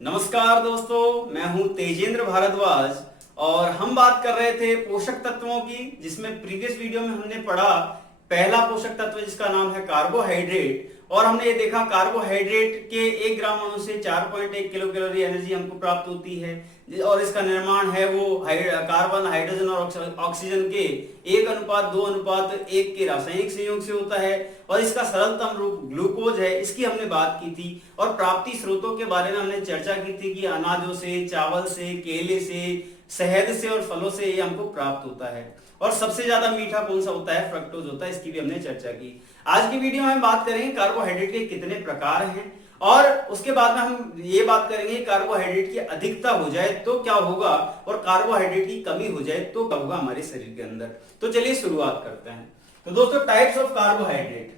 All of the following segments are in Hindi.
नमस्कार दोस्तों, मैं हूं तेजेंद्र भारद्वाज और हम बात कर रहे थे पोषक तत्वों की, जिसमें प्रीवियस वीडियो में हमने पढ़ा पहला पोषक तत्व जिसका नाम है कार्बोहाइड्रेट। और हमने ये देखा कार्बोहाइड्रेट के 1 ग्राम अणु से 4.1 किलो कैलोरी एनर्जी हमको प्राप्त होती है और इसका निर्माण है वो कार्बन, हाइड्रोजन और ऑक्सीजन के 1:2:1 के रासायनिक संयोग से होता है। और इसका सरलतम रूप ग्लूकोज है, इसकी हमने बात की थी। और प्राप्ति स्रोतों के बारे में हमने चर्चा की थी कि अनाजों से, चावल से, केले से, शहद से और फलों से ये हमको प्राप्त होता है। और सबसे ज्यादा मीठा कौन सा होता है? फ्रक्टोज होता है, इसकी भी हमने चर्चा की। आज की वीडियो में हम बात करेंगे कार्बोहाइड्रेट के कितने प्रकार हैं और उसके बाद में हम ये बात करेंगे कार्बोहाइड्रेट की अधिकता हो जाए तो क्या होगा और कार्बोहाइड्रेट की कमी हो जाए तो क्या होगा हमारे शरीर के अंदर। तो चलिए शुरुआत करते हैं। तो दोस्तों, टाइप्स ऑफ कार्बोहाइड्रेट।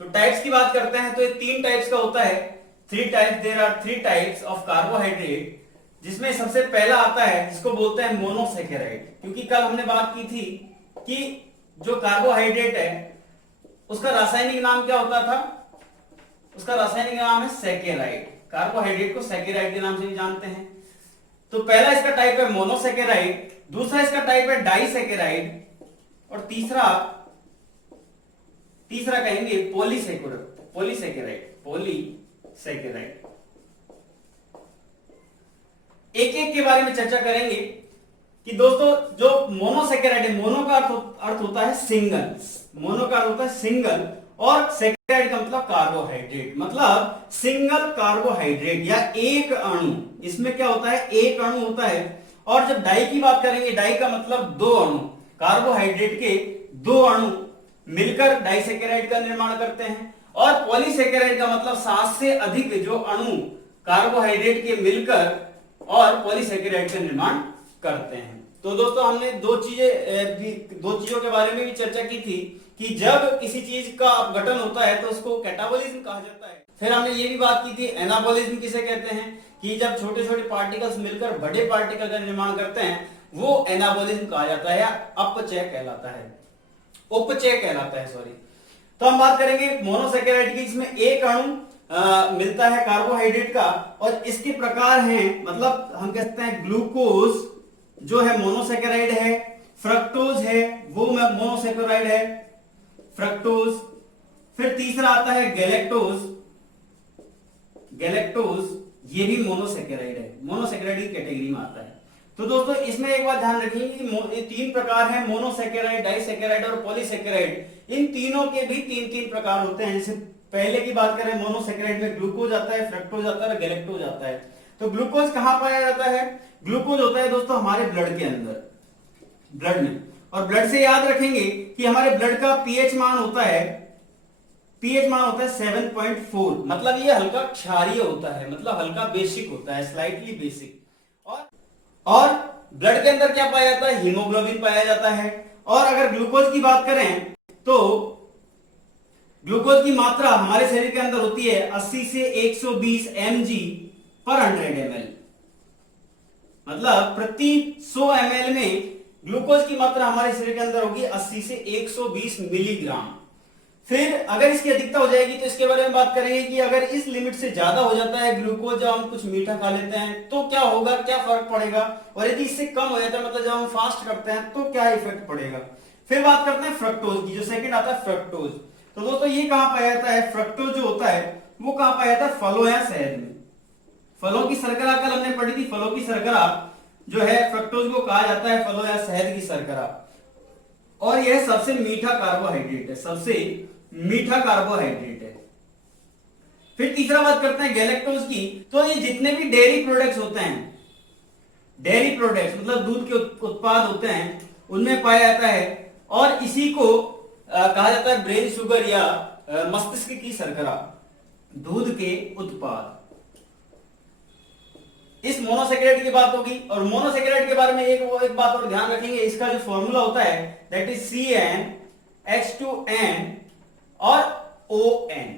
तो टाइप्स की बात करते हैं तो ये 3 टाइप्स का होता है। There are 3 types of carbohydrate, जिसमें सबसे पहला आता है जिसको बोलते हैं मोनोसैकेराइड। क्योंकि कल हमने बात की थी कि जो कार्बोहाइड्रेट है उसका रासायनिक नाम क्या होता था? उसका रासायनिक नाम है सैकेराइड। कार्बोहाइड्रेट को सैकेराइड के नाम से भी जानते हैं। तो पहला इसका टाइप है मोनोसैकेराइड, दूसरा इसका टाइप है डाइसैकेराइड और तीसरा कहेंगे पॉलीसैकेराइड। एक एक के बारे में चर्चा करेंगे कि दोस्तों जो मोनोसैकेराइड है, मोनो का अर्थ होता है सिंगल, और सैकेराइड का मतलब कार्बोहाइड्रेट, मतलब सिंगल कार्बोहाइड्रेट या एक अणु। इसमें क्या होता है? एक अणु होता है। और जब डाई की बात करेंगे, डाई का मतलब 2 अणु, कार्बोहाइड्रेट के 2 अणु मिलकर डाइसैकेराइड का निर्माण करते हैं। और पॉलीसैकेराइड का मतलब 7 से अधिक जो अणु कार्बोहाइड्रेट के मिलकर और पॉलीसैकेराइड का निर्माण करते हैं। तो दोस्तों, हमने दो चीजों के बारे में भी चर्चा की थी कि जब किसी चीज का अपघटन होता है तो उसको कैटाबोलिज्म कहा जाता है। फिर हमने ये भी बात की थी एनाबोलिज्म किसे कहते हैं, कि जब छोटे छोटे पार्टिकल्स मिलकर बड़े पार्टिकल का निर्माण करते हैं वो एनाबोलिज्म कहा जाता है या अपचय कहलाता है, सॉरी। तो हम बात करेंगे मोनोसैकेराइड की, जिसमें एक अणु मिलता है कार्बोहाइड्रेट का। और इसके प्रकार हैं, मतलब हम कहते हैं ग्लूकोज जो है मोनोसैकेराइड है, फ्रक्टोज है वो मोनोसैकेराइड है, फ्रक्टोज। फिर तीसरा आता है गैलेक्टोज, ये भी मोनोसैकेराइड है, मोनोसैकेराइड की कैटेगरी में आता है। तो दोस्तों, इसमें एक बात ध्यान रखिए कि ये 3 प्रकार हैं, मोनोसैकेराइड, डाइसैकेराइड और पॉलीसैकेराइड। इन तीनों के भी 3 प्रकार होते हैं। जैसे पहले की बात करें, मोनोसैकेराइड में ग्लूकोज आता है, फ्रक्टोज आता है और गैलेक्टोज आता है। तो ग्लूकोज कहां पाया जाता है? ग्लूकोज होता है दोस्तों हमारे ब्लड के अंदर, ब्लड में। और ब्लड से याद रखेंगे कि हमारे ब्लड का पीएच मान होता है 7.4, मतलब ये हल्का क्षारीय होता है, मतलब हल्का बेसिक होता है, स्लाइटली बेसिक। और ब्लड के अंदर क्या पाया जाता है? हीमोग्लोबिन पाया जाता है। और अगर ग्लूकोज की बात करें तो ग्लूकोज की मात्रा हमारे शरीर के अंदर होती है 80 से 120 mg/100 ml, मतलब प्रति 100 ml में ग्लूकोज की मात्रा हमारे शरीर के अंदर होगी 80 से 120 मिलीग्राम। फिर अगर इसकी अधिकता हो जाएगी तो इसके बारे में बात करेंगे कि अगर इस लिमिट से ज्यादा हो जाता है ग्लूकोज, जब हम कुछ मीठा खा लेते हैं तो क्या होगा, क्या फर्क पड़ेगा। और यदि इससे कम हो जाता है, मतलब जब हम फास्ट करते हैं तो क्या इफेक्ट पड़ेगा। फिर बात करते हैं फ्रक्टोज की, जो सेकंड आता है फ्रक्टोज। तो दोस्तों, ये कहां पाया जाता है? फ्रक्टोज जो होता है वो कहां पाया जाता है? फलों या शहद में। फलों की शर्करा कल हमने पढ़ी थी, फलों की शर्करा जो है फ्रक्टोज को कहा जाता है फलों या शहद की शर्करा। और यह सबसे मीठा कार्बोहाइड्रेट है, फिर तीसरा बात करते हैं गैलेक्टोज की। तो ये जितने भी डेयरी प्रोडक्ट्स होते हैं, डेयरी प्रोडक्ट्स मतलब दूध के उत्पाद होते हैं, उनमें पाया जाता है। और इसी को कहा जाता है ब्रेन शुगर या मस्तिष्क की शर्करा, दूध के उत्पाद। इस मोनोसैकेराइड की बात होगी। और मोनोसैकेराइड के बारे में एक बात और ध्यान रखेंगे, इसका जो फॉर्मूला होता है दैट इज CnH2n और ON।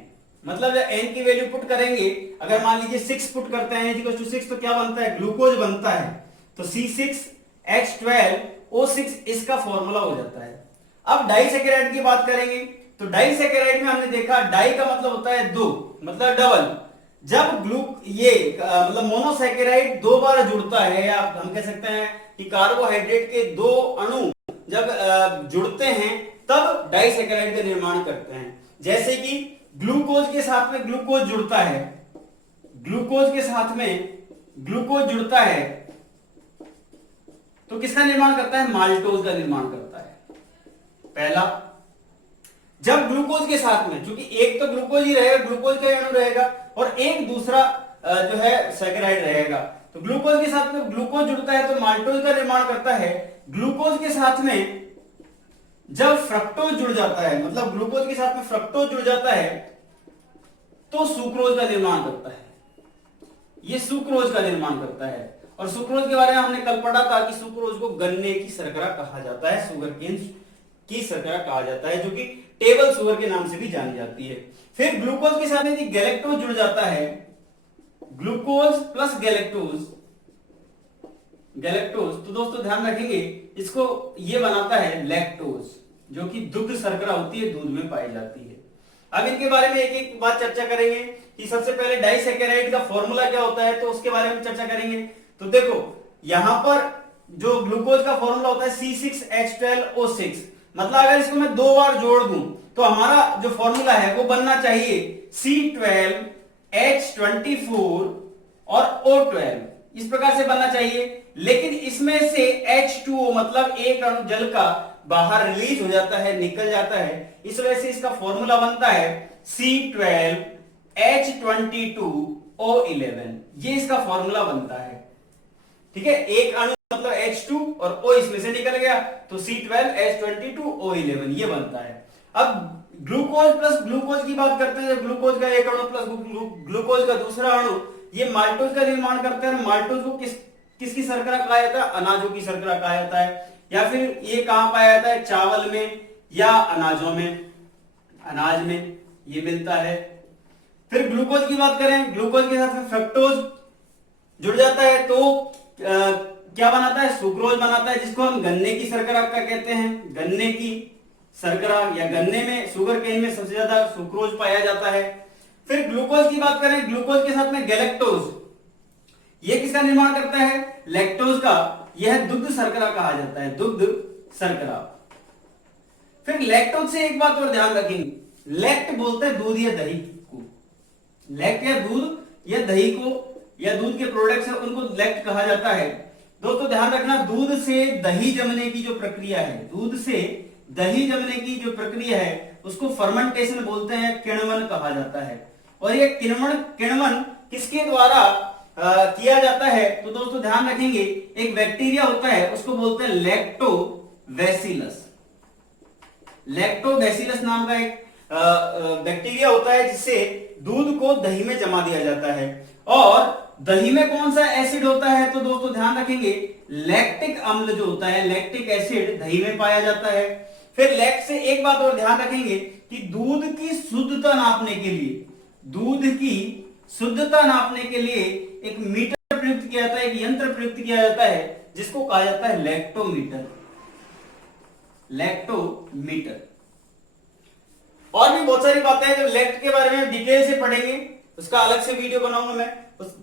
मतलब जब n की वैल्यू पुट करेंगे, अगर मान लीजिए 6 पुट करते हैं =6, तो क्या बनता है? ग्लूकोज बनता है। तो C6H12O6 इसका फॉर्मूला हो जाता है। अब डाइसैकेराइड की बात करेंगे तो डाइसैकेराइड में हमने देखा डाई का मतलब होता है 2, मतलब डबल। जब मतलब मोनोसैकेराइड दो बार जुड़ता है, या हम कह सकते हैं कि कार्बोहाइड्रेट के दो अणु जब जुड़ते हैं तब डाइसैकेराइड का निर्माण करते हैं। जैसे कि ग्लूकोज के साथ में ग्लूकोज जुड़ता है, ग्लूकोज के साथ में ग्लूकोज जुड़ता है तो किसका निर्माण करता है? माल्टोज का निर्माण करता है। पहला, जब ग्लूकोज के साथ में, क्योंकि एक तो ग्लूकोज ही रहेगा, ग्लूकोज का अणु रहेगा, और एक दूसरा जो है सैकेराइड रहेगा, तो ग्लूकोज के साथ में ग्लूकोज जुड़ता है तो माल्टोज का निर्माण करता है। ग्लूकोज के साथ में जब फ्रक्टोज जुड़ जाता है, मतलब ग्लूकोज के साथ में फ्रक्टोज जुड़ जाता है तो सुक्रोज का निर्माण करता है। ये सुक्रोज का निर्माण करता है। और सुक्रोज के बारे में हमने कल पढ़ा था कि सुक्रोज को गन्ने की शर्करा कहा जाता है, शुगर केन की शर्करा कहा जाता है, जो कि टेबल शुगर के नाम से भी जानी जाती है। फिर ग्लूकोज के साथ में गैलेक्टोज जुड़ जाता है, ग्लूकोज प्लस गैलेक्टोज, तो दोस्तों ध्यान रखेंगे इसको, ये बनाता है लैक्टोज, जो कि दुग्ध शर्करा होती है, दूध में पाई जाती है। अब इनके बारे में एक एक बात चर्चा करेंगे कि सबसे पहले डाइसैकेराइड का फॉर्मूला क्या होता है, तो उसके बारे में चर्चा करेंगे। तो देखो यहां पर जो ग्लूकोज का फॉर्मूला होता है C6H12O6, मतलब अगर इसको मैं दो बार जोड़ दूं तो हमारा जो फॉर्मूला है वो बनना चाहिए C12H24 और O12, इस प्रकार से बनना चाहिए। लेकिन इसमें से H2O मतलब एक अणु जल का बाहर रिलीज हो जाता है, निकल जाता है, इस वजह से इसका फॉर्मूला बनता है C12H22O11, ये इसका फॉर्मूला बनता है। ठीक है, एक अणु मतलब H2 और O इसमें से निकल गया तो C12H22O11 ये बनता है। अब ग्लूकोज प्लस ग्लूकोज की बात करते हैं, ग्लूकोज का एक अणु प्लस ग्लूकोज का दूसरा अणु, ये माल्टोज का निर्माण करते हैं। माल्टोज को किसकी शर्करा कहा जाता है? अनाजों की शर्करा कहा जाता है। या फिर ये कहां पाया जाता है? चावल में या अनाजों में, अनाज में ये मिलता है। फिर ग्लूकोज की बात करें, ग्लूकोज के साथ में फ्रक्टोज जुड़ जाता है तो क्या बनाता है? सुक्रोज बनाता है, जिसको हम गन्ने की शर्करा का कहते हैं, गन्ने की शर्करा, या गन्ने में, शुगर केन में सबसे ज्यादा सुक्रोज पाया जाता है। फिर ग्लूकोज की बात करें, ग्लूकोज के साथ में गैलेक्टोज, ये किसका निर्माण करता है? लैक्टोज का, यह दुग्ध शर्करा कहा जाता है, दुग्ध शर्करा। फिर लैक्टोज से एक बात और ध्यान रखेंगे, लैक्ट बोलते हैं दूध या दही को, लैक्ट या दूध या दही को, या दूध के प्रोडक्ट्स है उनको लैक्ट कहा जाता है। दोस्तों ध्यान रखना, दूध से दही जमने की जो प्रक्रिया है, दूध से दही जमने की जो प्रक्रिया है उसको फर्मेंटेशन बोलते हैं, किण्वन कहा जाता है। और ये किण्वन किसके द्वारा किया जाता है? तो दोस्तों ध्यान रखेंगे, एक बैक्टीरिया होता है उसको बोलते हैं लैक्टोबैसिलस, लैक्टोबैसिलस नाम का एक बैक्टीरिया होता है, जिससे दूध को दही में जमा दिया जाता है। और दही में कौन सा एसिड होता है? तो दोस्तों ध्यान रखेंगे, लैक्टिक अम्ल जो होता है, लैक्टिक एसिड दही में पाया जाता है। फिर लैक्ट से एक बात और ध्यान रखेंगे कि दूध की शुद्धता नापने के लिए, दूध की शुद्धता नापने के लिए एक मीटर प्रयुक्त किया जाता है, एक यंत्र प्रयुक्त किया जाता है, जिसको कहा जाता है लैक्टोमीटर, लैक्टोमीटर। और भी बहुत सारी बातें हैं, जब लैक्ट के बारे में डिटेल से पढ़ेंगे उसका अलग से वीडियो बनाऊंगा मैं,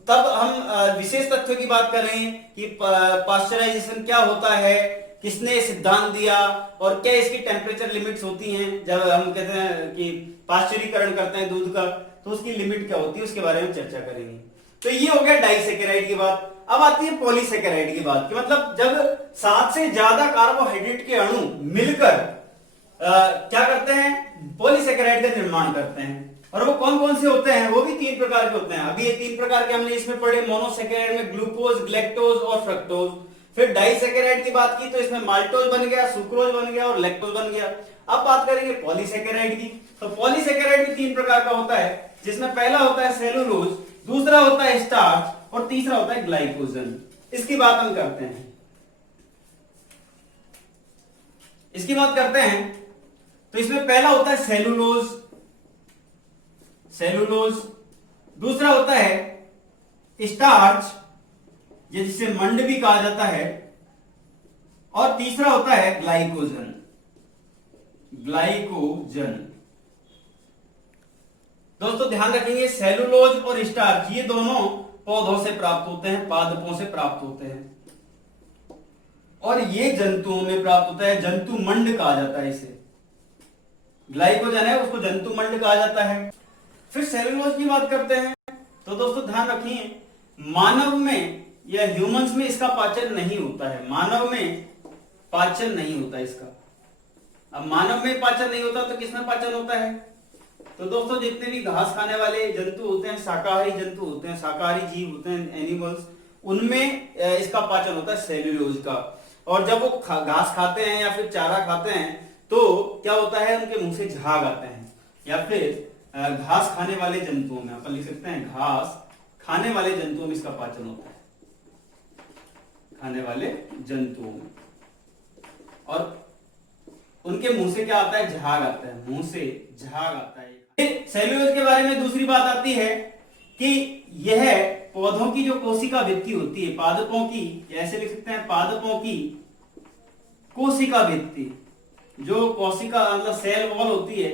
तब हम विशेष तथ्यों की बात करेंगे कि पास्चराइजेशन क्या होता है, किसने सिद्धांत दिया, और क्या इसकी टेम्परेचर लिमिट्स होती हैं। जब हम कहते हैं कि पास्चुरीकरण करते हैं दूध का, तो उसकी लिमिट क्या होती है, उसके बारे में चर्चा करेंगे। तो ये हो गया डाइसैकेराइड की बात। अब आती है पॉलीसैकेराइड की बात, कि मतलब जब 7 से ज्यादा कार्बोहाइड्रेट के अणु मिलकर क्या करते हैं? पॉलीसैकेराइड का निर्माण करते हैं। और वो कौन कौन से होते हैं? वो भी 3 प्रकार के होते हैं। अभी ये 3 प्रकार के हमने इसमें पढ़े, मोनोसैकेराइड में ग्लूकोज, ग्लैक्टोज और फ्रक्टोज। फिर डाइसैकेराइड की बात की तो इसमें माल्टोज बन गया, सुक्रोज बन गया और लैक्टोज बन गया। अब बात करेंगे पॉलीसैकेराइड की। तो पॉलीसैकेराइड भी 3 प्रकार का होता है, जिसमें पहला होता है सेलुलोज, दूसरा होता है स्टार्च और तीसरा होता है ग्लाइकोजन। इसकी बात हम करते हैं, इसकी बात करते हैं। तो इसमें पहला होता है सेलुलोज, सेलुलोज, दूसरा होता है स्टार्च, जिसे मंड भी कहा जाता है, और तीसरा होता है ग्लाइकोजन, ग्लाइकोजन। दोस्तों ध्यान रखेंगे, सेलुलोज और स्टार्च ये दोनों पौधों से प्राप्त होते हैं, पादपों से प्राप्त होते हैं, और ये जंतुओं में प्राप्त होता है। जंतु मंड कहा जाता है इसे, ग्लाइकोजन है उसको जंतु मंड कहा जाता है। फिर सेलुलोज की बात करते हैं, तो दोस्तों ध्यान रखिए, मानव में या ह्यूमंस में इसका पाचन नहीं होता है, मानव में पाचन नहीं होता इसका। अब मानव में पाचन नहीं होता तो किसमें पाचन होता है? तो दोस्तों जितने भी घास खाने वाले जंतु होते हैं, शाकाहारी जंतु होते हैं, शाकाहारी जीव होते हैं, एनिमल्स, उनमें इसका पाचन होता है सेल्यूलोज का। और जब वो घास खाते हैं या फिर चारा खाते हैं तो क्या होता है, उनके मुंह से झाग आते हैं। या फिर घास खाने वाले जंतुओं में अपन लिख सकते हैं, घास खाने वाले जंतुओं में इसका पाचन होता है, खाने वाले जंतुओं में, और उनके मुंह से क्या आता है, झाग आता है, मुंह से झाग आता है। सेल्यूलोज के बारे में दूसरी बात आती है कि यह पौधों की जो कोशिका भित्ति होती है, पादपों की, ऐसे लिख सकते हैं, पादपों की कोशिका भित्ति, जो कोशिका मतलब सेल वॉल होती है,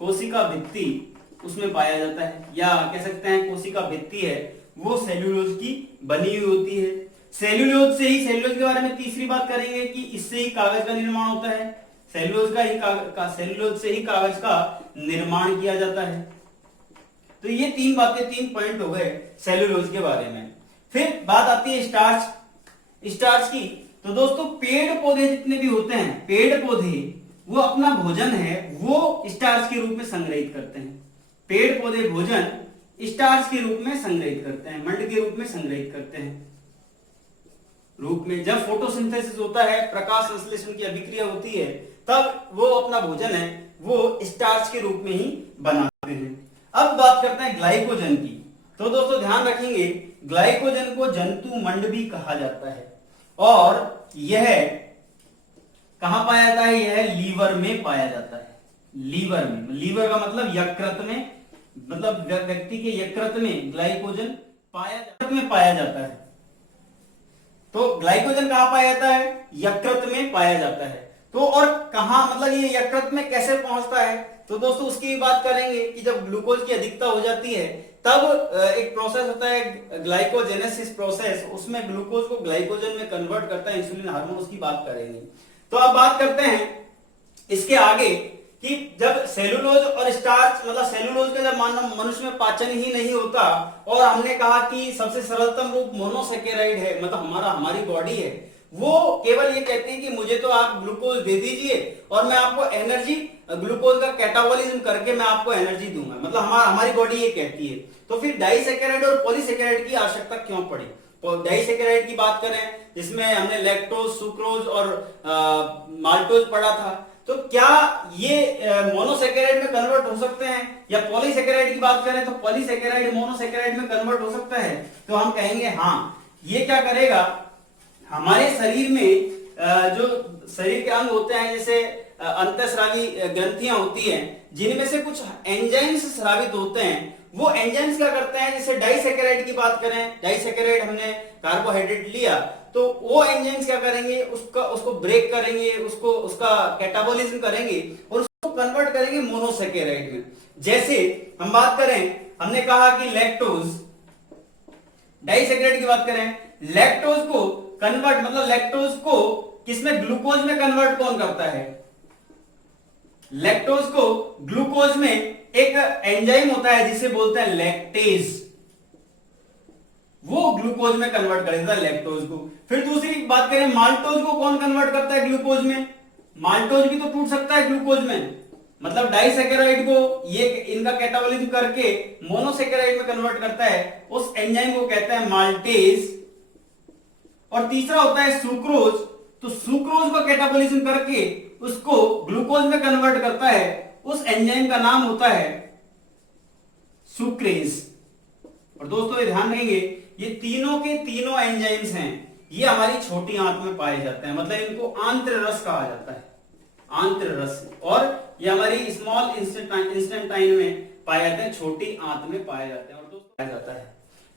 कोशिका भित्ति, उसमें पाया जाता है, या कह सकते हैं कोशिका भित्ति है वो सेल्यूलोज की बनी हुई होती है। सेल्यूलोज के बारे में तीसरी बात करेंगे कि इससे ही कागज का निर्माण होता है, सेल्यूलोज से ही कागज का निर्माण किया जाता है। तो ये तीन बातें, तीन पॉइंट हो गए सेल्यूलोज के बारे में। फिर बात आती है स्टार्च की। तो दोस्तों पेड़ पौधे जितने भी होते हैं, पेड़ पौधे वो अपना भोजन है वो स्टार्च के रूप में संग्रहित करते हैं। पेड़ पौधे भोजन स्टार्च के रूप में संग्रहित करते हैं, मंड के रूप में संग्रहित करते हैं रूप में। जब फोटोसिंथेसिस होता है, प्रकाश संश्लेषण की अभिक्रिया होती है, तब वो अपना भोजन है वो स्टार्च के रूप में ही बनाते हैं। अब बात करते हैं ग्लाइकोजन की। तो दोस्तों ध्यान रखेंगे, ग्लाइकोजन को जंतु मंड भी कहा जाता है, और यह कहां पाया जाता है? यह लीवर में पाया जाता है, लीवर में। लीवर का मतलब यकृत में, मतलब व्यक्ति के यकृत में ग्लाइकोजन पाया जाता है। तो ग्लाइकोजन कहां पाया जाता है? यकृत में पाया जाता है। तो और कहां, मतलब ये यकृत में कैसे पहुंचता है? तो दोस्तों उसकी भी बात करेंगे कि जब ग्लूकोज की अधिकता हो जाती है तब एक प्रोसेस होता है ग्लाइकोजेनेसिस प्रोसेस, उसमें ग्लूकोज को ग्लाइकोजन में कन्वर्ट करता है इंसुलिन हार्मोन, उसकी बात करेंगे। तो अब बात करते हैं इसके आगे कि जब सेलुलोज और स्टार्च, मतलब सेलुलोज का जब मानव मनुष्य में पाचन ही नहीं होता, और हमने कहा कि सबसे सरलतम रूप मोनोसेकेराइड है, मतलब हमारी बॉडी है, वो केवल ये कहते हैं कि मुझे तो आप ग्लूकोज दे दीजिए और मैं आपको एनर्जी, ग्लूकोज का कैटाबॉलिज्म करके मैं आपको एनर्जी दूंगा, मतलब हमारी बॉडी ये कहती है। तो फिर डाइसेकेराइड और पॉलीसेकेराइड की आवश्यकता क्यों पड़ी? तो डाइसेकेराइड की बात करें जिसमें हमने लैक्टोज, सुक्रोज और माल्टोज पढ़ा था, तो क्या ये मोनोसेकेराइड में कन्वर्ट हो सकते हैं? या पॉलीसेकेराइड की बात करें तो पॉलीसेकेराइड मोनोसेकेराइड में कन्वर्ट हो सकता है? तो हम कहेंगे हाँ, ये क्या करेगा, हमारे शरीर में जो शरीर के अंग होते हैं, जैसे अंतःस्रावी ग्रंथियां होती हैं, जिनमें से कुछ एंजाइम्स स्रावित होते हैं, वो एंजाइम्स क्या करते हैं, जैसे डाइसेकेराइड की बात करें, डाइसेकेराइड हमने कार्बोहाइड्रेट लिया, तो वो एंजाइम्स क्या करेंगे, उसको ब्रेक करेंगे, उसका कैटाबॉलिज्म करेंगे और उसको कन्वर्ट करेंगे मोनोसेकेराइड में। जैसे हम बात करें, हमने कहा कि लैक्टोज, डाइसेकेराइड की बात करें, लैक्टोज को कन्वर्ट, मतलब लैक्टोज को किसमें, ग्लूकोज में कन्वर्ट कौन करता है? लैक्टोज को ग्लूकोज में एक एंजाइम होता है जिसे बोलते हैं लैक्टेज, वो ग्लूकोज में कन्वर्ट कर देता है लैक्टोज को। फिर दूसरी बात करें, माल्टोज को कौन कन्वर्ट करता है ग्लूकोज में? माल्टोज भी तो टूट सकता है ग्लूकोज में, मतलब डाइसेकेराइड को ये इनका कैटाबॉलिज्म करके मोनोसेकेराइड में कन्वर्ट करता है, उस एंजाइम को कहता है माल्टेज। और तीसरा होता है सुक्रोज, तो सुक्रोज को कैटाबॉलिज्म करके उसको ग्लूकोज में कन्वर्ट करता है, उस एंजाइम का नाम होता है सुक्रेज। और दोस्तों ये ध्यान रखेंगे, ये तीनों के तीनों एंजाइम्स हैं, ये हमारी छोटी आंत में पाए जाते हैं, मतलब इनको आंत्र रस कहा जाता है, आंत्र रस, और ये हमारी स्मॉल इंस्टेंटाइन में पाए जाते हैं, छोटी आंत में पाए जाते हैं, और दोस्तों पाया जाता है।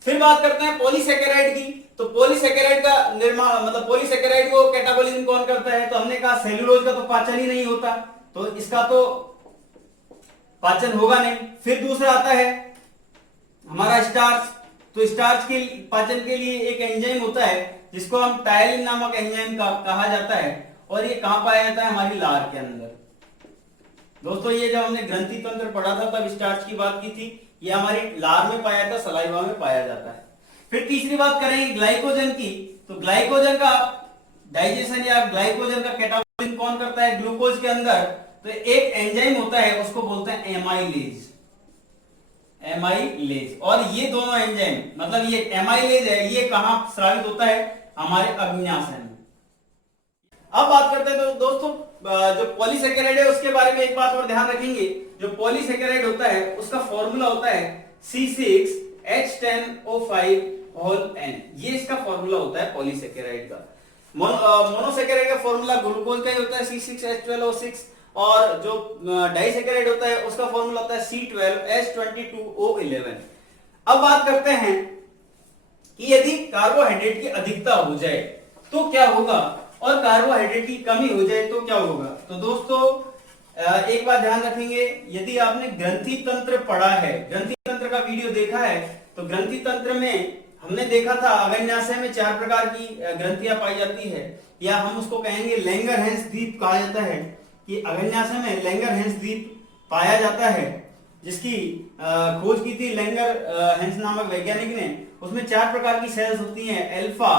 फिर बात करते हैं पॉलीसेकेराइड की। तो पॉलीसेकेराइड का निर्माण, मतलब पॉलीसेकेराइड को कैटाबॉलिज्म कौन करता है? तो हमने कहा सेल्यूलोज का तो पाचन ही नहीं होता, तो इसका तो पाचन होगा नहीं। फिर दूसरा आता है हमारा स्टार्च। तो स्टार्च के पाचन के लिए एक एंजाइम होता है जिसको हम टायलिन नामक एंजाइम का कहा जाता है, और ये कहां पाया जाता है? हमारी लार के अंदर। दोस्तों ये जब हमने ग्रंथि तंत्र पढ़ा था तब स्टार्च की बात की थी, ये हमारी लार में पाया था, सलाइवा में पाया जाता है। फिर तीसरी बात करेंगे ग्लाइकोजन की। तो ग्लाइकोजन का डाइजेशन या ग्लाइकोजन का कैटाबॉलिज्म कौन करता है? ग्लूकोज के अंदर। तो एक एंजाइम होता है उसको बोलते हैं एमाइलेज। एमाइलेज, और ये दोनों एंजाइम मतलब ये एमाइलेज है, ये कहां स्रावित होता है? हमारे अग्न्याशय में। अब बात करते हैं तो दोस्तों जो पॉलीसेकेराइड है उसके बारे में एक बात और ध्यान रखेंगे। जो पॉलीसेकेराइड होता है उसका फॉर्मूला होता है C6H10O5N। ये इसका फॉर्मूला होता है पॉलीसेकेराइड का। मोनोसेकेराइड का फॉर्मूला ग्लूकोज का ही होता है C6H12O6, और जो डाइसेकेराइड होता है उसका फॉर्मूला होता है C12H22O11। अब बात करते हैं कि यदि कार्बोहाइड्रेट की अधिकता हो जाए तो क्या होगा, और कार्बोहाइड्रेट की कमी हो जाए तो क्या होगा। तो दोस्तों एक बात ध्यान रखेंगे, यदि आपने ग्रंथि तंत्र पढ़ा है, ग्रंथि तंत्र का वीडियो देखा है, तो ग्रंथि तंत्र में हमने देखा था अग्न्याशय में 4 प्रकार की ग्रंथियां पाई जाती है, या हम उसको कहेंगे लैंगरहैंस द्वीप कहा जाता है, कि अग्न्याशय में लैंगरहैंस द्वीप पाया जाता है, जिसकी खोज की थी लैंगरहैंस नामक वैज्ञानिक ने। उसमें 4 प्रकार की सेल्स होती हैं, अल्फा,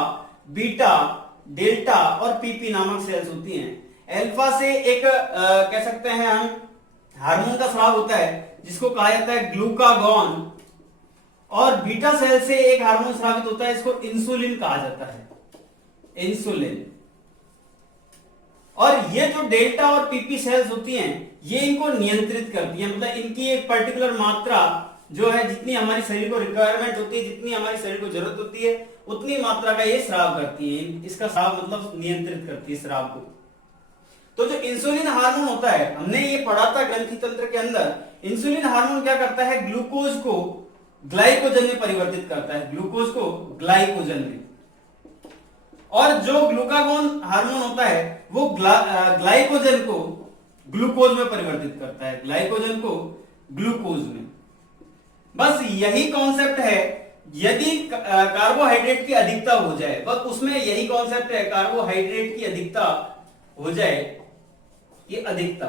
बीटा, डेल्टा और पीपी नामक सेल्स होती हैं। अल्फा से एक कह सकते हैं हम हार्मोन का स्राव होता है जिसको कहा जाता है ग्लूकागॉन, और बीटा सेल से एक हार्मोन स्रावित होता है इसको इंसुलिन कहा जाता है, इंसुलिन। और ये जो डेल्टा और पीपी सेल्स होती हैं ये इनको नियंत्रित करती हैं, मतलब इनकी एक पर्टिकुलर मात्रा जो है, जितनी हमारी शरीर को रिक्वायरमेंट होती है, जितनी हमारी शरीर को जरूरत होती है उतनी मात्रा का ये स्राव करती है। इसका स्राव मतलब नियंत्रित करती है स्राव को। तो जो इंसुलिन हार्मोन होता है, हमने ये पढ़ा था ग्रंथि तंत्र के अंदर, इंसुलिन हार्मोन क्या करता है? ग्लूकोज को ग्लाइकोजन में परिवर्तित करता है, ग्लूकोज को ग्लाइकोजन में। और जो ग्लूकागॉन हार्मोन होता है वो ग्लाइकोजन को ग्लूकोज में परिवर्तित करता है, ग्लाइकोजन को ग्लूकोज में। बस यही कॉन्सेप्ट है। यदि कार्बोहाइड्रेट की अधिकता हो जाए, बस उसमें यही कॉन्सेप्ट है, कार्बोहाइड्रेट की अधिकता हो जाए, ये अधिकता,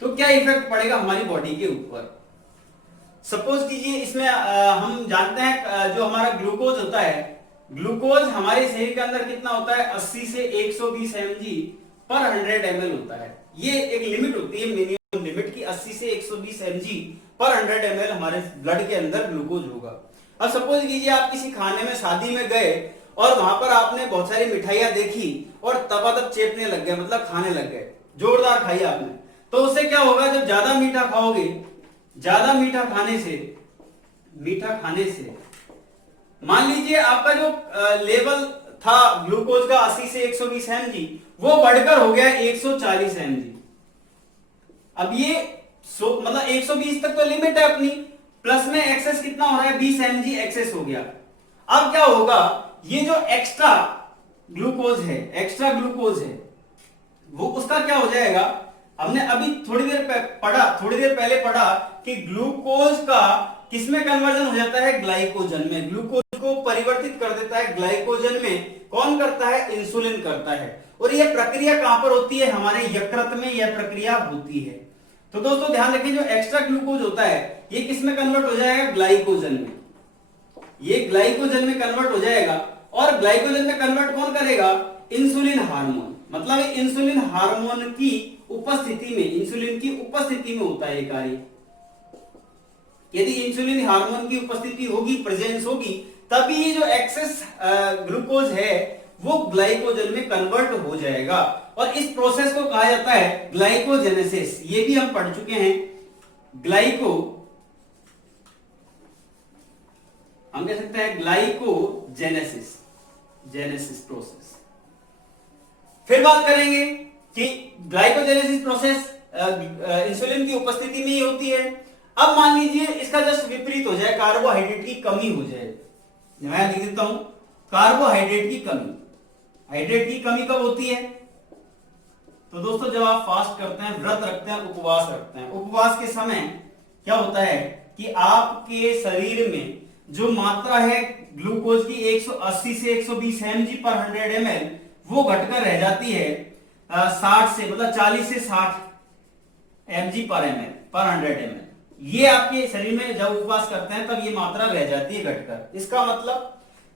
तो क्या इफेक्ट पड़ेगा हमारी बॉडी के ऊपर। सपोज कीजिए इसमें हम जानते हैं जो हमारा ग्लूकोज होता है, ग्लूकोज हमारे शरीर के अंदर कितना होता है? 80 से 120 mg पर 100 ml होता है। ये एक लिमिट होती है, मिनिमम लिमिट की 80 से 120 mg पर 100 ml हमारे ब्लड के अंदर ग्लूकोज होगा। अब सपोज कीजिए आप किसी खाने में शादी में गए और वहां पर आपने बहुत सारी मिठाइयां देखी और तबातब चेपने लग गए, मतलब खाने लग गए, जोरदार खाई आपने, तो उससे क्या होगा? जब ज्यादा मीठा खाओगे, ज्यादा मीठा खाने से मान लीजिए आपका जो लेवल था ग्लूकोज का 80 से 120 mg वो बढ़कर हो गया 140 mg। अब ये मतलब 120 तक तो लिमिट है अपनी, प्लस में एक्सेस कितना हो रहा है? 20 mg एक्सेस हो गया। अब क्या होगा? ये जो एक्स्ट्रा ग्लूकोज है वो उसका क्या हो जाएगा? हमने अभी थोड़ी देर पहले पढ़ा कि ग्लूकोज का किसमें कन्वर्जन हो जाता है? ग्लाइकोजन में। ग्लूकोज को परिवर्तित कर देता है ग्लाइकोजन में। कौन करता है? इंसुलिन करता है। और यह प्रक्रिया कहां पर होती है? हमारे यकृत में यह प्रक्रिया होती है। तो दोस्तों ध्यान रखें, जो एक्स्ट्रा ग्लूकोज होता है ये किसमें कन्वर्ट हो जाएगा? ग्लाइकोजन में। ये ग्लाइकोजन में कन्वर्ट हो जाएगा, और ग्लाइकोजन में कन्वर्ट कौन करेगा? Insulin hormone. मतलब इंसुलिन हार्मोन की उपस्थिति में, इंसुलिन की उपस्थिति में होता है ये कार्य। यदि इंसुलिन हार्मोन की उपस्थिति होगी, प्रेजेंस होगी, तभी ये जो एक्सेस ग्लूकोज है वो ग्लाइकोजन में कन्वर्ट हो जाएगा, और इस प्रोसेस को कहा जाता है ग्लाइकोजेनेसिस। ये भी हम पढ़ चुके हैं, हम कह सकते हैं ग्लाइकोजेनेसिस प्रोसेस। फिर बात करेंगे कि ग्लाइकोजेनेसिस प्रोसेस इंसुलिन की उपस्थिति में ही होती है। अब मान लीजिए इसका जस्ट विपरीत हो जाए, कार्बोहाइड्रेट की कमी हो जाए। मैं लिख देता हूं कार्बोहाइड्रेट की कमी। हाइड्रेट की कमी कब होती है? तो दोस्तों जब आप फास्ट करते हैं, व्रत रखते हैं, उपवास रखते हैं, उपवास के समय क्या होता है कि आपके शरीर में जो मात्रा है ग्लूकोज की 180 से 120 mg पर 100 ml वो घटकर रह जाती है 60 से मतलब 40 से 60 mg पर 100 ml। ये आपके शरीर में जब उपवास करते हैं तब ये मात्रा रह जाती है घटकर। इसका मतलब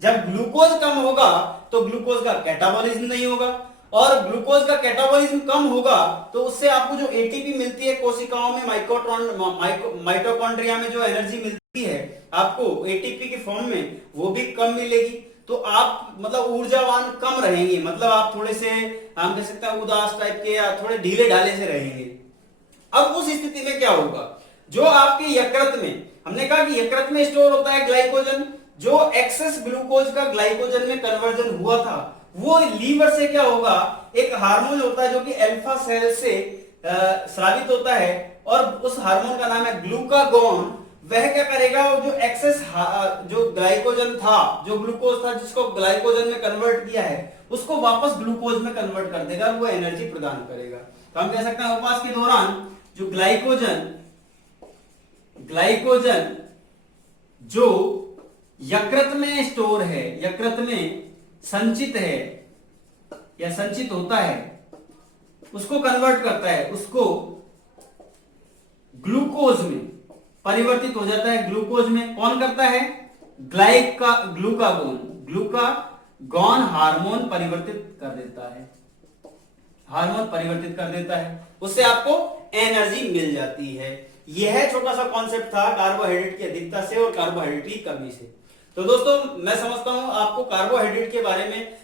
जब ग्लूकोज कम होगा तो ग्लूकोज का कैटाबॉलिज्म नहीं होगा, और ग्लूकोज का कैटाबॉलिज्म कम होगा तो उससे आपको जो एटीपी मिलती है कोशिकाओं में, माइटोकॉन्ड्रिया में जो एनर्जी मिलती है आपको एटीपी के फॉर्म में, वो भी कम मिलेगी। तो आप मतलब ऊर्जावान कम रहेंगे, मतलब आप थोड़े से हम कह सकते हैं उदास टाइप के या थोड़े ढीले ढाले से रहेंगे। अब उस स्थिति में क्या होगा, जो आपके यकृत में, हमने कहा कि यकृत में स्टोर होता है ग्लाइकोजन, जो एक्सेस ग्लूकोज का ग्लाइकोजन में कन्वर्जन हुआ था वो लीवर से क्या होगा, एक हार्मोन होता है जो कि अल्फा सेल से स्रावित होता है, और उस हार्मोन का नाम है ग्लूकागॉन। वह क्या करेगा, जो एक्सेस जो ग्लाइकोजन था, जो ग्लूकोज था जिसको ग्लाइकोजन में कन्वर्ट किया है, उसको वापस ग्लूकोज में कन्वर्ट कर देगा, वो एनर्जी प्रदान करेगा। तो हम कह सकते हैं उपवास के दौरान जो ग्लाइकोजन जो यकृत में स्टोर है, यकृत में संचित है या संचित होता है, उसको कन्वर्ट करता है, उसको ग्लूकोज में परिवर्तित हो जाता है। ग्लूकोज में कौन करता है, ग्लूकागॉन हार्मोन परिवर्तित कर देता है, हार्मोन परिवर्तित कर देता है, उससे आपको एनर्जी मिल जाती है। यह छोटा सा कॉन्सेप्ट था कार्बोहाइड्रेट की अधिकता से और कार्बोहाइड्रेट की कमी से। तो दोस्तों मैं समझता हूं आपको कार्बोहाइड्रेट के बारे में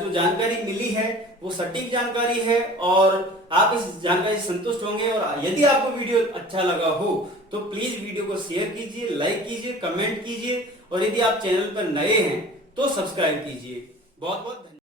जो जानकारी मिली है वो सटीक जानकारी है, और आप इस जानकारी से संतुष्ट होंगे। और यदि आपको वीडियो अच्छा लगा हो तो प्लीज वीडियो को शेयर कीजिए, लाइक कीजिए, कमेंट कीजिए, और यदि आप चैनल पर नए हैं तो सब्सक्राइब कीजिए। बहुत बहुत धन्यवाद।